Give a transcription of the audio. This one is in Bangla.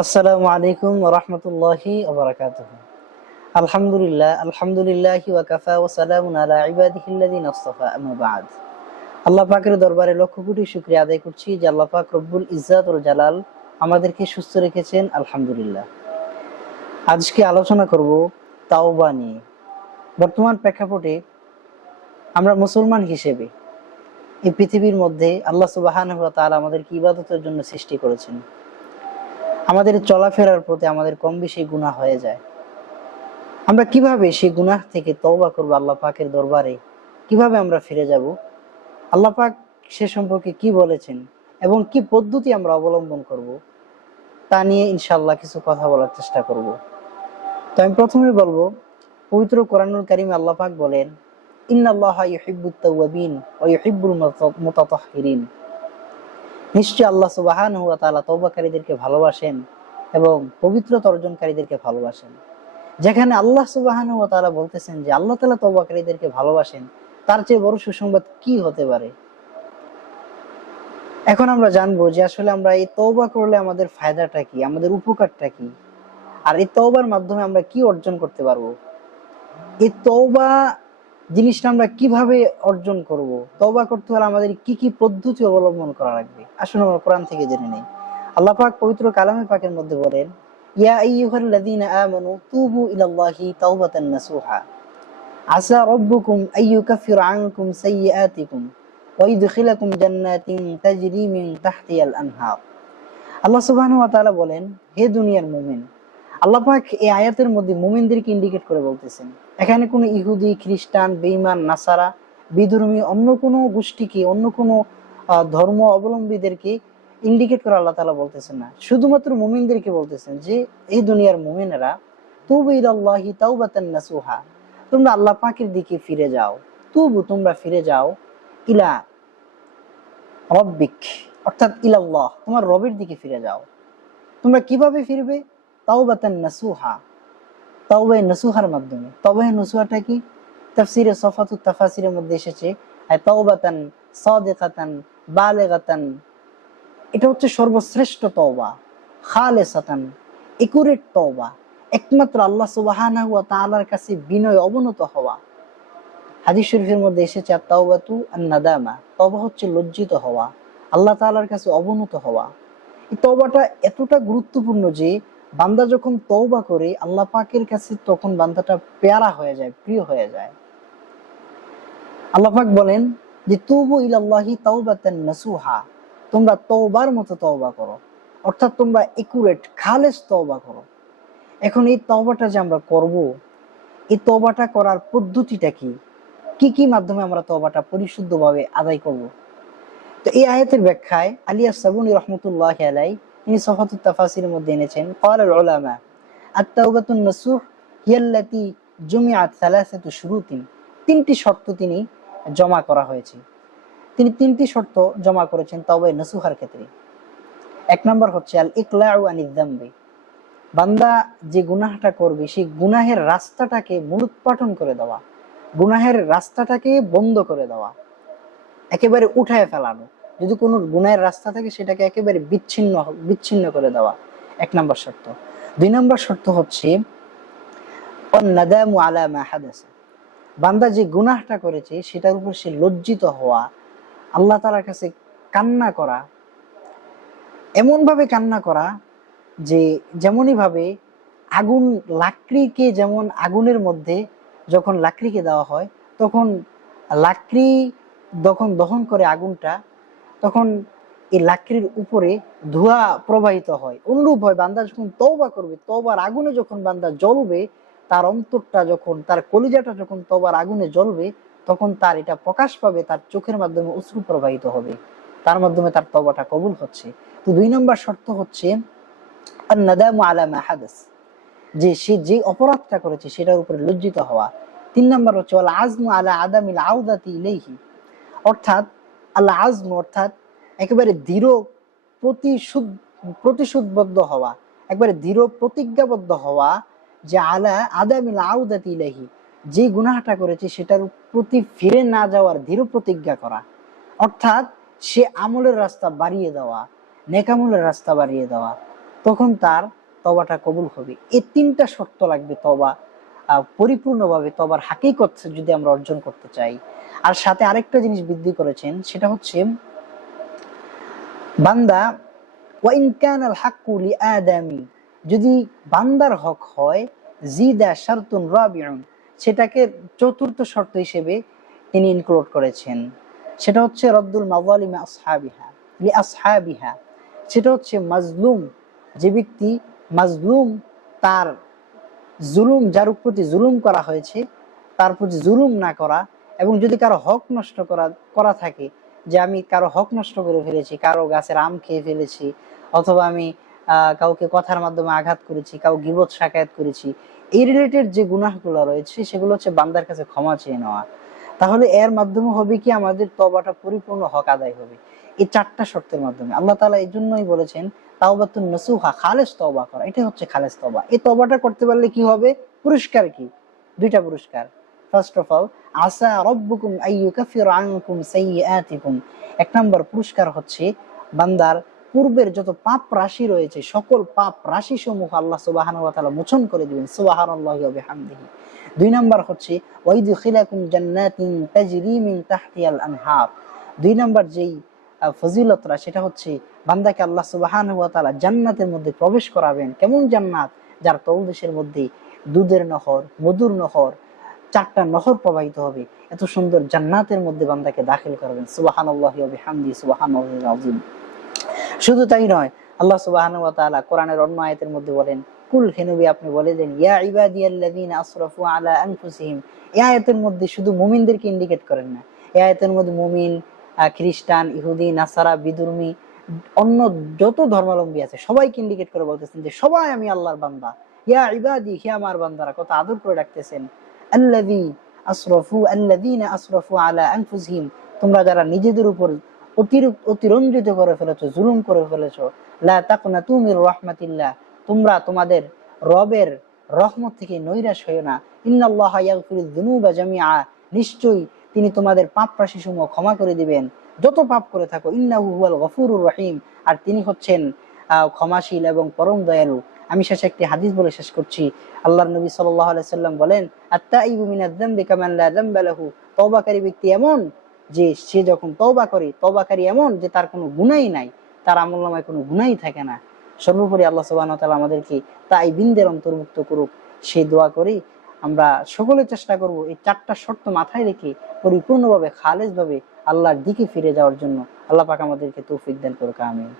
আসসালামু আলাইকুম ওয়া রাহমাতুল্লাহি ওয়া বারাকাতুহু। আলহামদুলিল্লাহি ওয়া কাফা ওয়া সালামুন আলা ইবাদিহিল্লাযিনা ইসতাফা, আম্মা বা'দ। আল্লাহ পাকের দরবারে লক্ষ কোটি শুকরিয়া আদায় করছি যে আল্লাহ পাক রব্বুল ইজ্জাত ওয়াল জালাল আমাদেরকে সুস্থ রেখেছেন, আলহামদুলিল্লাহ। আজকে আলোচনা করব তাওবা নিয়ে। বর্তমান প্রেক্ষাপটে আমরা মুসলমান হিসেবে এই পৃথিবীর মধ্যে আল্লাহ সুবহানাহু ওয়া তাআলা আমাদেরকে ইবাদতের জন্য সৃষ্টি করেছেন। আমাদের চলাফেরার পথে আমাদের কম বেশি গুনাহ হয়ে যায়। আমরা কিভাবে সেই গুনাহ থেকে তওবা করব আল্লাহ পাকের দরবারে, কিভাবে আমরা ফিরে যাব, আল্লাহ পাক সে সম্পর্কে কি বলেছেন এবং কি পদ্ধতি আমরা অবলম্বন করব, তা নিয়ে ইনশাআল্লাহ কিছু কথা বলার চেষ্টা করব। তো আমি প্রথমে বলবো, পবিত্র কোরআনুল কারীমে আল্লাহ পাক বলেন, ইন্নাল্লাহা ইউহিব্বুত তাওয়াবিন ওয়া ইউহিব্বুল মুতাতাহহিরিন। নিশ্চয়ই আল্লাহ সুবহানাহু ওয়া তাআলা তওবাকারীদেরকে ভালোবাসেন এবং পবিত্রতা অর্জনকারীদেরকে ভালোবাসেন। যেখানে আল্লাহ সুবহানাহু ওয়া তাআলা বলতেছেন যে আল্লাহ তাআলা তওবাকারীদেরকে ভালোবাসেন, তার চেয়ে বড় সুসংবাদ কি হতে পারে? এখন আমরা জানবো যে আসলে আমরা এই তওবা করলে আমাদের ফায়দাটা কি, আমাদের উপকারটা কি, আর এই তওবার মাধ্যমে আমরা কি অর্জন করতে পারবো। এই তওবা জিনিসটা আমরা কিভাবে অর্জন করব, তওবা করতে হলে আমাদের কি কি পদ্ধতি অবলম্বন করা লাগবে, আসুন আমরা কোরআন থেকে জেনে নেই। আল্লাহ পাক পবিত্র কালামে পাকের মধ্যে বলেন, ইয়া আইয়ুহাল্লাযীনা আমানু তুবু ইলাল্লাহি তাওবাতান নাসুহা আসা রাব্বুকুম আইয়ুকাফিরা আনকুম সাইয়্যাতিকুম ওয়া ইদখিলাকুম জান্নাতিন তাজরি মিন তাহতিহাল আনহার। আল্লাহ সুবহানাহু ওয়া তাআলা বলেন, হে দুনিয়ার মুমিন। আল্লাহ পাক এই আয়াতের মধ্যে মুমিনদেরকে ইন্ডিকেট করে বলতেছেন। এখানে কোনো ইহুদি, খ্রিস্টান, বেঈমান, নাসারা, বিধর্মী অন্য কোনো গোষ্ঠীকে, অন্য কোনো ধর্ম অবলম্বীদেরকে ইন্ডিকেট করে আল্লাহ তাআলা বলতেছেন না, শুধুমাত্র মুমিনদেরকে বলতেছেন যে এই দুনিয়ার মুমিনেরা তুবু ইলাল্লাহি তাওবাতান নাসুহা, তোমরা আল্লাহ পাকের দিকে ফিরে যাও। তুবু, তোমরা ফিরে যাও, ইলা রব্বিক, অর্থাৎ ইলাল্লাহ, তোমার রবের দিকে ফিরে যাও। তোমরা কিভাবে ফিরবে? তাওবাতান নাসুহা, তাওবায়ে নাসুহার মাধ্যমে। তাওবায়ে নাসুহাটা কি? তাফসীরে সফাতুত তাফাসিরের মধ্যে এসেছে তাওবাতান সাদিকাতান বালিগাতান, এটা হচ্ছে সর্বশ্রেষ্ঠ তওবা, খালেসাতান, একুরেট তওবা, একমাত্র আল্লাহ সুবহানাহু ওয়া তাআলার কাছে বিনয় অবনত হওয়া। হাদিস শরীফের মধ্যে এসেছে আত-তাওবাতু আন-নাদামা, তওবা হচ্ছে লজ্জিত হওয়া, আল্লাহ তাআলার কাছে অবনত হওয়া। এই তওবাটা এতটা গুরুত্বপূর্ণ যে বান্দা যখন তওবা করে আল্লাহ পাকের কাছে, তখন বান্দাটা পেয়ারা হয়ে যায়, প্রিয় হয়ে যায়। আল্লাহ পাক বলেন যে তুবু ইলাল্লাহি তাওবাতান নাসুহা, তোমরা তওবার মতো তওবা করো, অর্থাৎ তোমরা একুরেট খালেস তওবা করো। এখন এই তওবাটা যে আমরা করব, এই তওবাটা করার পদ্ধতিটা কি, কি কি মাধ্যমে আমরা তওবাটা পরিশুদ্ধভাবে আদায় করব। তো এই আয়াতের ব্যাখ্যায় আলী আস-সাবুনী রাহমাতুল্লাহি আলাইহি তিনি সফাতুত তাফাসিরের মধ্যে এনেছেন, ক্বালাল উলামা আত-তাওবাতুন নাসুহ হিয়াল্লাতী জুমিআত সালাসাতু শুরুতিন, তিনটি শর্ত তিনি জমা করা হয়েছে। তিনি তিনটি শর্ত জমা করেছেন তাওবায়ে নাসুহার ক্ষেত্রে। এক নম্বর হচ্ছে আল ইকলাউ আনিয যামবি, বান্দা যে গুনাহটা করবে সেই গুনাহের রাস্তাটাকে মূলোৎপাটন করে দেওয়া, গুনাহের রাস্তাটাকে বন্ধ করে দেওয়া, একেবারে উঠায় ফেলানো। যদি কোনো গুনাহের রাস্তা থাকে সেটাকে একেবারে বিচ্ছিন্ন করে দেওয়া, এক নম্বর শর্ত। দুই নম্বর শর্ত হচ্ছে অন-নাদামু আলা মা হাদাসা, বান্দা যে গুনাহটা করেছে সেটার উপর সে লজ্জিত হওয়া, আল্লাহ তাআলার কাছে কান্না করা, এমন ভাবে কান্না করা যে যেমনই ভাবে আগুন লাকড়িকে, যেমন আগুনের মধ্যে যখন লাকড়িকে দেওয়া হয়, তখন লাকড়ি যখন দহন করে আগুনটা, তখন এই লাকড়ির উপরে ধোঁয়া প্রবাহিত হয়। অনুরূপ হয় বান্দা যখন তওবা করবে, তওবার আগুনে যখন বান্দা জ্বলবে, তার অন্তরটা যখন, তার কলিজাটা যখন তওবার আগুনে জ্বলবে, তখন তার এটা প্রকাশ পাবে, তার চোখের মাধ্যমে অশ্রু প্রবাহিত হবে, তার মাধ্যমে তার তওবাটা কবুল হচ্ছে। তো দুই নম্বর শর্ত হচ্ছে আন-নাদামু আলা মা হাদাস, যে সে যে অপরাধটা করেছে সেটার উপরে লজ্জিত হওয়া। তিন নম্বর হচ্ছে আল আজমু আলা আদামিল আউদাতি ইলাইহি, অর্থাৎ আল আজমু, অর্থাৎ একেবারে দৃঢ় প্রতিশোধবদ্ধ হওয়া, একবারে দৃঢ় প্রতিজ্ঞাবদ্ধ হওয়া যে আলা আদামিল আউদাতি ইলাইহি, যে গুনাহটা করেছে সেটার প্রতি ফিরে না যাওয়ার দৃঢ় প্রতিজ্ঞা করা। অর্থাৎ সে আমলের রাস্তা বাড়িয়ে দেওয়া, নেকামলের রাস্তা বাড়িয়ে দেওয়া, তখন তার তওবাটা কবুল হবে। এই তিনটা শর্ত লাগবে তওবা পরিপূর্ণভাবে তওবার হাকিকত যদি আমরা অর্জন করতে চাই। আর সাথে আরেকটা জিনিস বৃদ্ধি করেছেন, সেটা হচ্ছে বান্দা ওয়াইন কানাল হাক্কু লিআদামি, যদি বান্দার হক হয়, জিদা শারতুন রাবিউন, সেটাকে চতুর্থ শর্ত হিসেবে তিনি ইনক্লুড করেছেন। সেটা হচ্ছে রদ্দুল মাযালিমি আসহাবিহা লিআসহাবিহা। সেটা হচ্ছে মাজলুম, যে ব্যক্তি মাজলুম, তার জুলুম, যার প্রতি জুলুম করা হয়েছে তার প্রতি জুলুম না করা। এবং যদি কারো হক নষ্ট করা থাকে, যে আমি কারো হক নষ্ট করে ফেলেছি, কারো গাছের আম খেয়ে ফেলেছি, অথবা আমি কাউকে কথার মাধ্যমে আঘাত করেছি, কাউ গীবত শাকায়াত করেছি, এই রিলেটেড যে গুনাহগুলো রয়েছে সেগুলো হচ্ছে বান্দার কাছে ক্ষমা চেয়ে নেওয়া। তাহলে এর মাধ্যমে হবে কি, আমাদের তওবাটা পরিপূর্ণ হক আদায় হবে এই চারটা শর্তের মাধ্যমে। আল্লাহ তাআলা এই জন্যই বলেছেন তাওবাতুন নাসুহা, খালেস তওবা করা, এটা হচ্ছে খালেস তওবা। এই তওবাটা করতে পারলে কি হবে, পুরস্কার কি, দুইটা পুরস্কার। ফার্স্ট অফ অল, আসা রাব্বুকুম আইয়ুকাফির আনকুম সাইয়্যাতিকুম, এক নম্বর পুরস্কার হচ্ছে বান্দার পূর্বের যত পাপ রাশি রয়েছে সকল পাপ রাশি সমূহ আল্লাহ সুবহানাহু ওয়া তাআলা মোচন করে দিবেন, সুবহানাল্লাহি ওয়া বিহামদিহি। দুই নম্বর হচ্ছে ওয়াইদখিলাকুম জান্নাতিন তাজরি মিন তাহতিহাল আনহার, দুই নম্বর যেই ফজিলতরা সেটা হচ্ছে বান্দাকে আল্লাহ সুবহানাহু ওয়া তাআলা জান্নাতের মধ্যে প্রবেশ করাবেন। কেমন জান্নাত, যার তলদেশের মধ্যে দুধের নহর, মধুর নহর, চারটা নহর প্রবাহিত হবে। এত সুন্দর জান্নাতের মধ্যে বান্দাকে দাখিল করবেন, সুবহানাল্লাহি ওয়া বিহামদিহি, সুবহানাল্লাহিল আযীম। শুধু তাই নয়, আল্লাহ সুবহানাহু ওয়া তাআলা কোরআনের অন্য আয়াতের মধ্যে বলেন, কুল, হে নবী আপনি বলে দেন, ইয়া ইবাদিয়াল্লাযীনা আসরাফু আলা আনফুসিহিম। এই আয়াতের মধ্যে শুধু মুমিনদেরকে ইন্ডিকেট করেন না, এই আয়াতের মধ্যে মুমিন, খ্রিস্টান, ইহুদি, নাসারা, বিধর্মী, অন্য যত ধর্মাবলম্বী আছে সবাইকে ইন্ডিকেট করে বলতেছেন যে সবাই আমি আল্লাহর বান্দা। ইয়া ইবাদি, হে আমার বান্দারা, কত আদর করে ডাকতেছেন। আল্লাযীনা আসরাফু আলা আনফুসিহিম, তোমরা যারা নিজেদের উপর অতিরঞ্জিত করে ফেলেছো, জুলুম করে ফেলেছো, লা তাকনাতু মির রাহমাতিল্লাহ, তোমরা তোমাদের রবের রহমত থেকে নৈরাশ হয়ো না। ইন্নাল্লাহা ইয়াগফিরুয যুনুবা জামিআ, নিশ্চয়ই তিনি তোমাদের পাপ রাশি সমূহ ক্ষমা করে দিবেন, যত পাপ করে থাকো। ইন্নাহু হুয়াল গফুরুর রহিম, আর তিনি হচ্ছেন ক্ষমাশীল এবং পরম দয়ালু। আমি শেষে একটি হাদিস বলে শেষ করছি। আল্লাহর নবী সাল্লাল্লাহু আলাইহি সাল্লাম বলেন, আত-তাইবু মিনায যামবি কামান লা যামবা লাহু, তওবাকারী ব্যক্তি এমন যে সে যখন তওবা করে, তওবাকারী এমন যে তার কোনো গুনাহই নাই, তার আমলনামায় কোনো গুনাহই থাকে না। সর্বোপরি আল্লাহ সুবহানাহু ওয়া তাআলা আমাদেরকে তাইবিনদের অন্তর্ভুক্ত করুক, সেই দোয়া করি। আমরা সকলে চেষ্টা করব এই চারটা শর্ত মাথায় রেখে পরিপূর্ণভাবে খালেসভাবে আল্লাহর দিকে ফিরে যাওয়ার জন্য। আল্লাহ পাক আমাদেরকে তৌফিক দান করুক, আমিন।